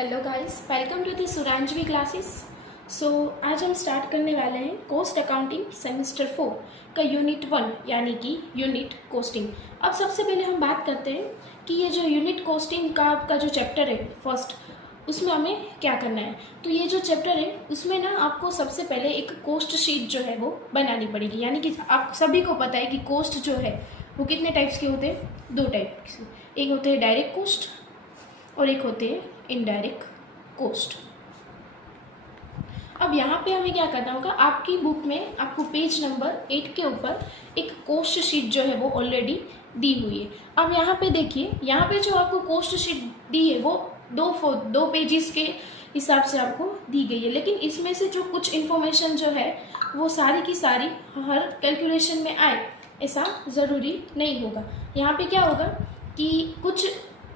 Hello guys, welcome to the Suranjavi classes. So आज हम start करने वाले हैं कॉस्ट अकाउंटिंग सेमेस्टर 4 का यूनिट 1 यानी कि यूनिट कोस्टिंग। अब सबसे पहले हम बात करते हैं कि ये जो यूनिट कोस्टिंग का आपका जो चैप्टर है फर्स्ट, उसमें हमें क्या करना है। तो ये जो चैप्टर है उसमें ना आपको सबसे पहले एक कोस्ट शीट जो है वो बनानी पड़ेगी। यानी कि आप सभी को पता है कि कोस्ट जो है वो कितने टाइप्स के होते हैं, दो टाइप के। एक होते हैं डायरेक्ट कोस्ट और एक होते हैं इनडायरेक्ट कोस्ट। अब यहाँ पे हमें क्या करना होगा, आपकी बुक में आपको पेज नंबर 8 के ऊपर एक कोस्ट शीट जो है वो ऑलरेडी दी हुई है। अब यहाँ पे देखिए, यहाँ पे जो आपको कोस्ट शीट दी है वो दो पेजेस के हिसाब से आपको दी गई है, लेकिन इसमें से जो कुछ इन्फॉर्मेशन जो है वो सारी की सारी हर कैलकुलेशन में आए ऐसा ज़रूरी नहीं होगा। यहाँ पे क्या होगा कि कुछ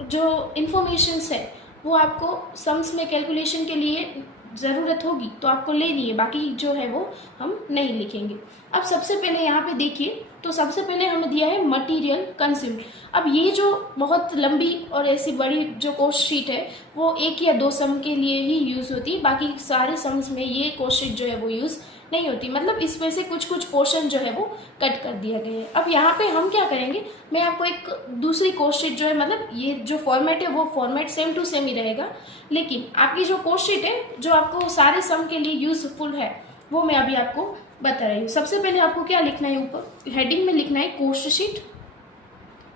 जो इन्फॉर्मेशंस है वो आपको सम्स में कैलकुलेशन के लिए ज़रूरत होगी तो आपको लेनी है, बाकी जो है वो हम नहीं लिखेंगे। अब सबसे पहले यहाँ पे देखिए, तो सबसे पहले हमें दिया है मटेरियल कंज्यूम्ड। अब ये जो बहुत लंबी और ऐसी बड़ी जो कोस्ट शीट है वो एक या दो सम के लिए ही यूज़ होती है, बाकी सारे सम्स में ये कोस्ट शीट जो है वो यूज़ नहीं होती। मतलब इसमें से कुछ कुछ पोर्शन जो है वो कट कर दिया गया है। अब यहाँ पे हम क्या करेंगे, मैं आपको एक दूसरी कोस्ट शीट जो है, मतलब ये जो फॉर्मेट है वो फॉर्मेट सेम टू सेम ही रहेगा, लेकिन आपकी जो कोस्ट शीट है जो आपको सारे सम के लिए यूजफुल है वो मैं अभी आपको बता रही हूँ। सबसे पहले आपको क्या लिखना है, ऊपर हेडिंग में लिखना है कोस्ट शीट।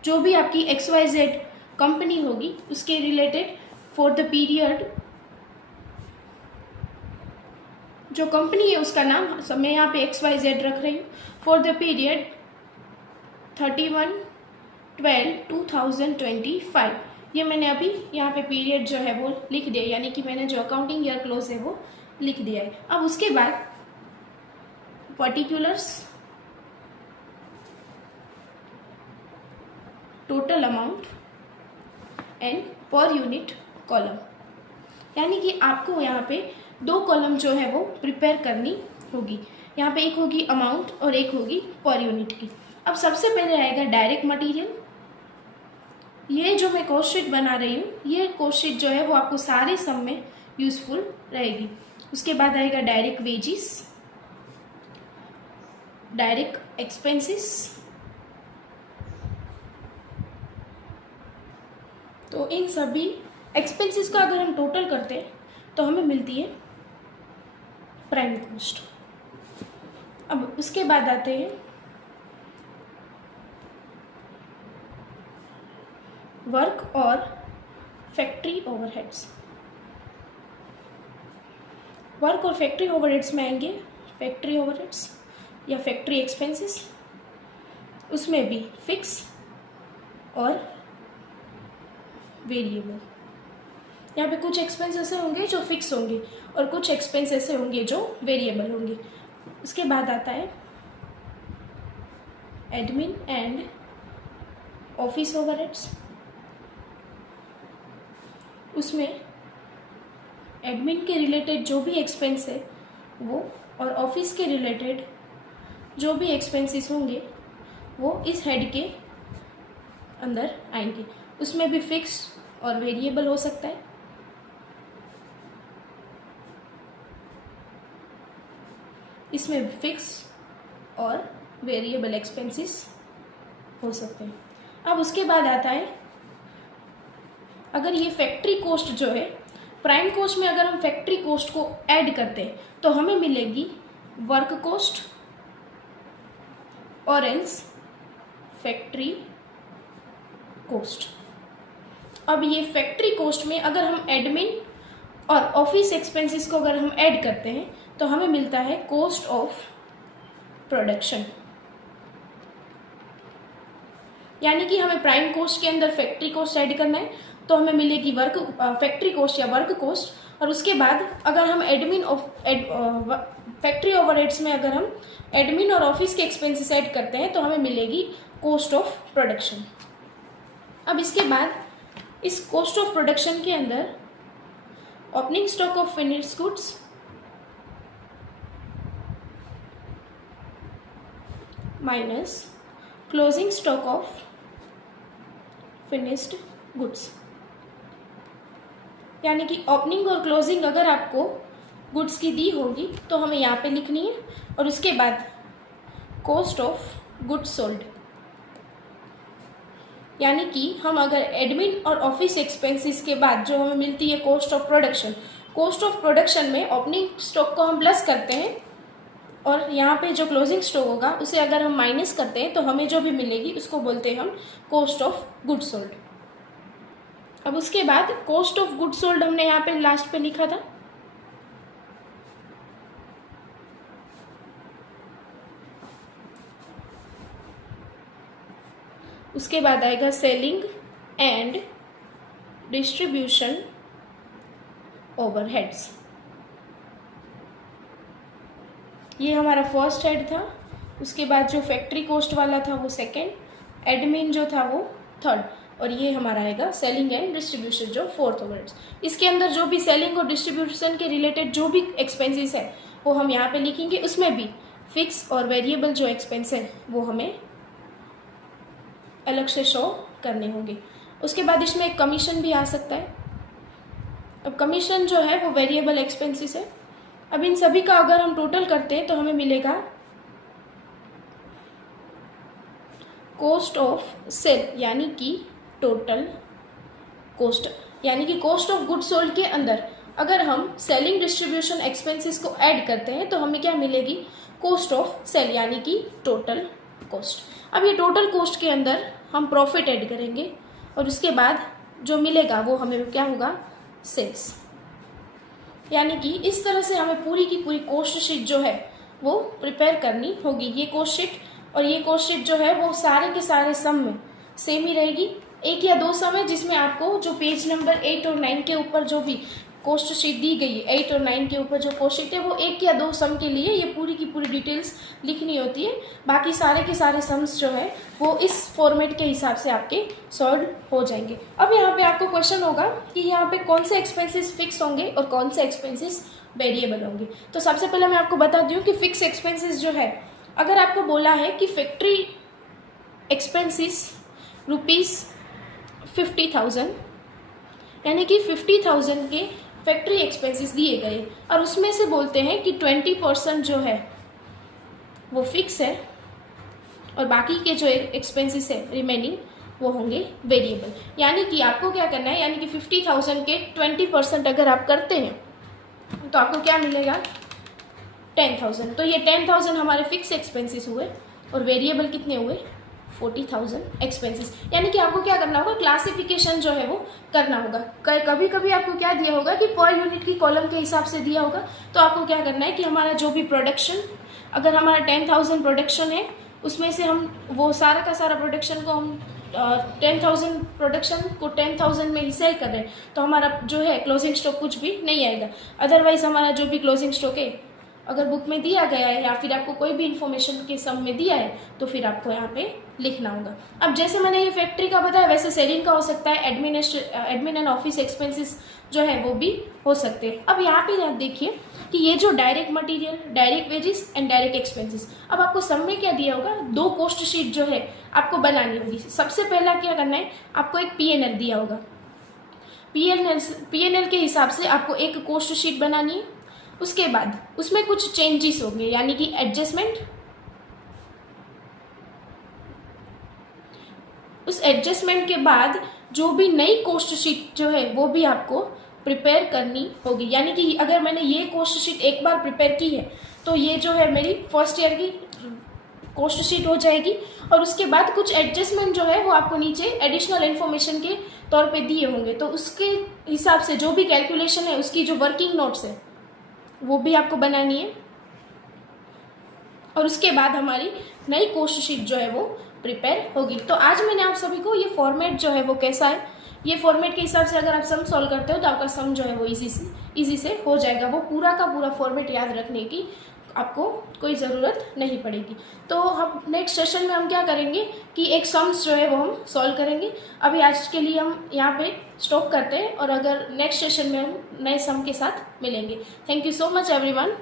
जो भी आपकी XYZ कंपनी होगी उसके रिलेटेड फॉर द पीरियड, जो कंपनी है उसका नाम मैं यहाँ पे XYZ रख रही हूँ, फॉर द पीरियड 31/12/2025। ये मैंने अभी यहाँ पे पीरियड जो है वो लिख दिया, यानी कि मैंने जो अकाउंटिंग ईयर क्लोज है वो लिख दिया है। अब उसके बाद particulars, total amount and per unit column, यानी कि आपको यहाँ पे दो कॉलम जो है वो प्रिपेयर करनी होगी। यहाँ पे एक होगी अमाउंट और एक होगी पर यूनिट की। अब सबसे पहले आएगा डायरेक्ट मटेरियल। ये जो मैं कोस्ट शीट बना रही हूँ ये कोस्ट शीट जो है वो आपको सारे सम में यूजफुल रहेगी। उसके बाद आएगा डायरेक्ट वेजिस, डायरेक्ट एक्सपेंसेस। तो इन सभी एक्सपेंसेस का अगर हम टोटल करते हैं तो हमें मिलती है प्राइम कॉस्ट। अब उसके बाद आते हैं वर्क और फैक्ट्री ओवरहेड्स। वर्क और फैक्ट्री ओवरहेड्स में आएंगे फैक्ट्री ओवरहेड्स या फैक्ट्री एक्सपेंसेस, उसमें भी फिक्स और वेरिएबल। यहाँ पे कुछ एक्सपेंस ऐसे होंगे जो फिक्स होंगे और कुछ एक्सपेंस ऐसे होंगे जो वेरिएबल होंगे। उसके बाद आता है एडमिन एंड ऑफिस ओवरहेड्स। उसमें एडमिन के रिलेटेड जो भी एक्सपेंस है वो और ऑफिस के रिलेटेड जो भी एक्सपेंसेस होंगे वो इस हेड के अंदर आएंगे। उसमें भी फिक्स और वेरिएबल हो सकता है। इसमें भी फिक्स और वेरिएबल एक्सपेंसेस हो सकते हैं। अब उसके बाद आता है, अगर ये फैक्ट्री कोस्ट जो है, प्राइम कोस्ट में अगर हम फैक्ट्री कोस्ट को ऐड करते हैं तो हमें मिलेगी वर्क कोस्ट और एल्स फैक्ट्री कोस्ट। अब ये फैक्ट्री कोस्ट में अगर हम एडमिन और ऑफिस एक्सपेंसेस को अगर हम ऐड करते हैं तो हमें मिलता है कॉस्ट ऑफ प्रोडक्शन। यानी कि हमें प्राइम कोस्ट के अंदर फैक्ट्री कोस्ट ऐड करना है तो हमें मिलेगी फैक्ट्री कोस्ट या वर्क कोस्ट, और उसके बाद अगर हम फैक्ट्री ओवरहेड्स में अगर हम एडमिन और ऑफिस के एक्सपेंसेस ऐड करते हैं तो हमें मिलेगी कॉस्ट ऑफ प्रोडक्शन। अब इसके बाद इस कॉस्ट ऑफ प्रोडक्शन के अंदर opening stock of finished goods minus closing stock of finished goods. यानी कि ओपनिंग और क्लोजिंग अगर आपको गुड्स की दी होगी तो हमें यहाँ पे लिखनी है। और उसके बाद कॉस्ट ऑफ गुड्स सोल्ड, यानी कि हम अगर एडमिन और ऑफिस एक्सपेंसेस के बाद जो हमें मिलती है cost of production, cost of production में ओपनिंग स्टॉक को हम प्लस करते हैं और यहाँ पे जो क्लोजिंग स्टॉक होगा उसे अगर हम माइनस करते हैं तो हमें जो भी मिलेगी उसको बोलते हैं हम कॉस्ट ऑफ गुड्स सोल्ड। अब उसके बाद कॉस्ट ऑफ गुड्स सोल्ड हमने यहाँ पे लास्ट पे लिखा था। उसके बाद आएगा सेलिंग एंड डिस्ट्रीब्यूशन ओवरहेड्स, ये हमारा फर्स्ट हेड था। उसके बाद जो फैक्ट्री कॉस्ट वाला था वो सेकेंड, एडमिन जो था वो थर्ड, और ये हमारा आएगा सेलिंग एंड डिस्ट्रीब्यूशन जो फोर्थ ओवरहेड्स। इसके अंदर जो भी सेलिंग और डिस्ट्रीब्यूशन के रिलेटेड जो भी एक्सपेंसेस है वो हम यहाँ पे लिखेंगे। उसमें भी फिक्स और वेरिएबल जो एक्सपेंस है वो हमें अलग से शो करने होंगे। उसके बाद इसमें एक कमीशन भी आ सकता है। अब कमीशन जो है वो वेरिएबल एक्सपेंसेस है। अब इन सभी का अगर हम टोटल करते हैं तो हमें मिलेगा कॉस्ट ऑफ सेल, यानी कि टोटल कॉस्ट, यानी कि कॉस्ट ऑफ गुड्स सोल्ड के अंदर अगर हम सेलिंग डिस्ट्रीब्यूशन एक्सपेंसेस को ऐड करते हैं तो हमें क्या मिलेगी, कॉस्ट ऑफ सेल, यानी कि टोटल कॉस्ट। अब ये टोटल कॉस्ट के अंदर हम प्रॉफिट ऐड करेंगे और उसके बाद जो मिलेगा वो हमें क्या होगा, सेल्स। यानी कि इस तरह से हमें पूरी की पूरी कॉस्ट शीट जो है वो प्रिपेयर करनी होगी। ये कॉस्ट शीट और ये कॉस्ट शीट जो है वो सारे के सारे सम में सेम ही रहेगी। एक या दो सम है जिसमें आपको जो पेज नंबर 8 और 9 के ऊपर जो भी कॉस्ट शीट दी गई है, 8 और 9 के ऊपर जो कॉस्ट शीट है वो एक या दो सम के लिए ये पूरी की पूरी डिटेल्स लिखनी होती है। बाकी सारे के सारे सम्स जो है वो इस फॉर्मेट के हिसाब से आपके सॉल्व हो जाएंगे। अब यहाँ पे आपको क्वेश्चन होगा कि यहाँ पे कौन से एक्सपेंसेस फिक्स होंगे और कौन से एक्सपेंसेस वेरिएबल होंगे। तो सबसे पहले मैं आपको बता दूँ कि फिक्स एक्सपेंसेस जो है, अगर आपको बोला है कि फैक्ट्री एक्सपेंसेस ₹50,000, यानी कि 50,000 के फैक्ट्री एक्सपेंसेस दिए गए और उसमें से बोलते हैं कि 20% जो है वो फिक्स है और बाकी के जो एक्सपेंसेस है रिमेनिंग वो होंगे वेरिएबल। यानी कि आपको क्या करना है, यानी कि 50,000 के 20% अगर आप करते हैं तो आपको क्या मिलेगा, 10,000। तो ये 10,000 हमारे फिक्स एक्सपेंसेस हुए और वेरिएबल कितने हुए, 40,000 एक्सपेंसेस। यानी कि आपको क्या करना होगा, क्लासिफिकेशन जो है वो करना होगा। कभी कभी आपको क्या दिया होगा कि पर यूनिट की कॉलम के हिसाब से दिया होगा, तो आपको क्या करना है कि हमारा जो भी प्रोडक्शन, अगर हमारा 10,000 प्रोडक्शन है उसमें से हम वो सारा का सारा प्रोडक्शन को हम 10,000 प्रोडक्शन को 10,000 में ही सेल कर रहे हैं तो हमारा जो है क्लोजिंग स्टॉक कुछ भी नहीं आएगा। अदरवाइज हमारा जो भी क्लोजिंग स्टॉक है अगर बुक में दिया गया है या फिर आपको कोई भी इन्फॉर्मेशन के सम में दिया है तो फिर आपको यहाँ पे लिखना होगा। अब जैसे मैंने ये फैक्ट्री का बताया वैसे सेलिंग का हो सकता है, एडमिन एंड ऑफिस एक्सपेंसेस जो है वो भी हो सकते हैं। अब यहाँ पे आप देखिए कि ये जो direct material, direct wages and direct expenses, अब आपको सम में क्या दिया होगा, दो कॉस्ट शीट जो है आपको बनानी होगी। सबसे पहला क्या करना है, आपको एक P&L दिया होगा। P&L के हिसाब से आपको एक कॉस्ट शीट बनानी है। उसके बाद उसमें कुछ चेंजेस होंगे, यानी कि एडजस्टमेंट। उस एडजस्टमेंट के बाद जो भी नई कॉस्ट शीट जो है वो भी आपको प्रिपेयर करनी होगी। यानी कि अगर मैंने ये कॉस्ट शीट एक बार प्रिपेयर की है तो ये जो है मेरी फर्स्ट ईयर की कॉस्ट शीट हो जाएगी और उसके बाद कुछ एडजस्टमेंट जो है वो आपको नीचे एडिशनल इन्फॉर्मेशन के तौर पे दिए होंगे, तो उसके हिसाब से जो भी कैलकुलेशन है उसकी जो वर्किंग नोट्स है वो भी आपको बनानी है और उसके बाद हमारी नई कॉस्ट शीट जो है वो प्रिपेयर होगी। तो आज मैंने आप सभी को ये फॉर्मेट जो है वो कैसा है, ये फॉर्मेट के हिसाब से अगर आप सम सॉल्व करते हो तो आपका सम जो है वो इजी से हो जाएगा। वो पूरा का पूरा फॉर्मेट याद रखने की आपको कोई ज़रूरत नहीं पड़ेगी। तो हम नेक्स्ट सेशन में हम क्या करेंगे कि एक सम्स जो है वो हम सॉल्व करेंगे। अभी आज के लिए हम यहाँ पे स्टॉप करते हैं और अगर नेक्स्ट सेशन में हम नए सम के साथ मिलेंगे। Thank you so much everyone.